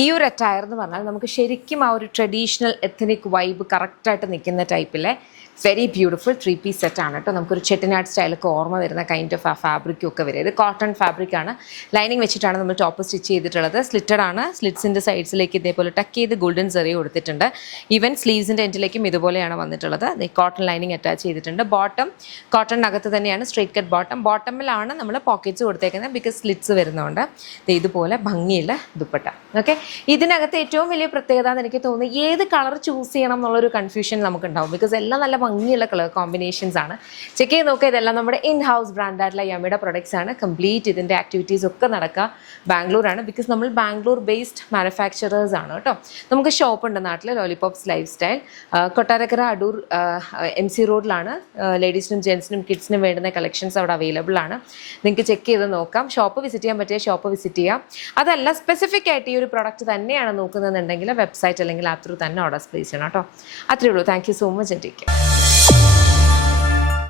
ഈ ഒരു അറ്റയർ എന്ന് പറഞ്ഞാൽ നമുക്ക് ശരിക്കും ആ ഒരു ട്രഡീഷണൽ എത്തനിക് വൈബ് കറക്റ്റായിട്ട് നിൽക്കുന്ന ടൈപ്പിലെ വെരി ബ്യൂട്ടിഫുൾ 3-piece സെറ്റാണ് കേട്ടോ. നമുക്കൊരു ചെട്ടിനാട് സ്റ്റൈലൊക്കെ ഓർമ്മ വരുന്ന കൈൻഡ് ഓഫ് ആ ഫാബ്രിക്കും ഒക്കെ വരും. ഇത് കോട്ടൺ ഫാബ്രിക്കാണ്. ലൈനിങ് വെച്ചിട്ടാണ് നമ്മൾ ടോപ്പ് സ്റ്റിച്ച് ചെയ്തിട്ടുള്ളത്. സ്ലിറ്റഡ് ആണ്. സ്ലിറ്റ്സിൻ്റെ സൈഡ്സിലേക്ക് ഇതേപോലെ ടക്ക് ചെയ്ത് ഗോൾഡൻ സെറി കൊടുത്തിട്ടുണ്ട്. ഈവൻ സ്ലീവ്സിൻ്റെ എൻഡിലേക്കും ഇതുപോലെയാണ് വന്നിട്ടുള്ളത്. കോട്ടൺ ലൈനിങ് അറ്റാച്ച് ചെയ്തിട്ടുണ്ട്. ബോട്ടം കോട്ടണിനകത്ത് തന്നെയാണ്, സ്ട്രേറ്റ് കട്ട് ബോട്ടം. ബോട്ടമിലാണ് നമ്മൾ പോക്കറ്റ്സ് കൊടുത്തേക്കുന്നത്, ബിക്കോസ് സ്ലിറ്റ്സ് വരുന്നതുകൊണ്ട്. ഇതുപോലെ ഭംഗിയുള്ള ദുപ്പട്ട. ഓക്കെ, ഇതിനകത്ത് ഏറ്റവും വലിയ പ്രത്യേകത എന്ന് എനിക്ക് തോന്നുന്നു, ഏത് കളർ ചൂസ് ചെയ്യണം എന്നുള്ളൊരു കൺഫ്യൂഷൻ നമുക്കുണ്ടാവും. ബിക്കോസ് എല്ലാം നല്ല ഭംഗിയുള്ള കളർ കോമ്പിനേഷൻസ് ആണ്. ചെക്ക് ചെയ്ത് നോക്കുക, ഇതെല്ലാം നമ്മുടെ ഇൻ ഹൗസ് ബ്രാൻഡായിട്ടുള്ള യമ്മയുടെ പ്രൊഡക്ട്സ് ആണ്. കംപ്ലീറ്റ് ഇതിൻ്റെ ആക്ടിവിറ്റീസ് ഒക്കെ നടക്കുക ബാംഗ്ലൂരാണ്. ബിക്കോസ് നമ്മൾ ബാംഗ്ലൂർ ബേസ്ഡ് മാനുഫാക്ചറേഴ്സ് ആണ് കേട്ടോ. നമുക്ക് ഷോപ്പ് ഉണ്ട് നാട്ടിൽ, lollipops life style, Kottarakkara Adoor MC റോഡിലാണ്. ലേഡീസിനും ജെൻസിനും കിഡ്സിനും വേണ്ടുന്ന കളക്ഷൻസ് അവിടെ അവൈലബിൾ ആണ്. നിങ്ങൾക്ക് ചെക്ക് ചെയ്ത് നോക്കാം. ഷോപ്പ് വിസിറ്റ് ചെയ്യാൻ പറ്റിയ ഷോപ്പ് വിസിറ്റ് ചെയ്യാം. അതല്ല, സ്പെസിഫിക് ആയിട്ട് ഈ ഒരു പ്രോഡക്റ്റ് തന്നെയാണ് നോക്കുന്നതെന്നുണ്ടെങ്കിൽ വെബ്സൈറ്റ് അല്ലെങ്കിൽ ആപ്പ് ത്രൂ തന്നെ ഓർഡർ പ്ലേസ് ചെയ്യണം കേട്ടോ. അത്രയേ ഉള്ളൂ. Thank you so much.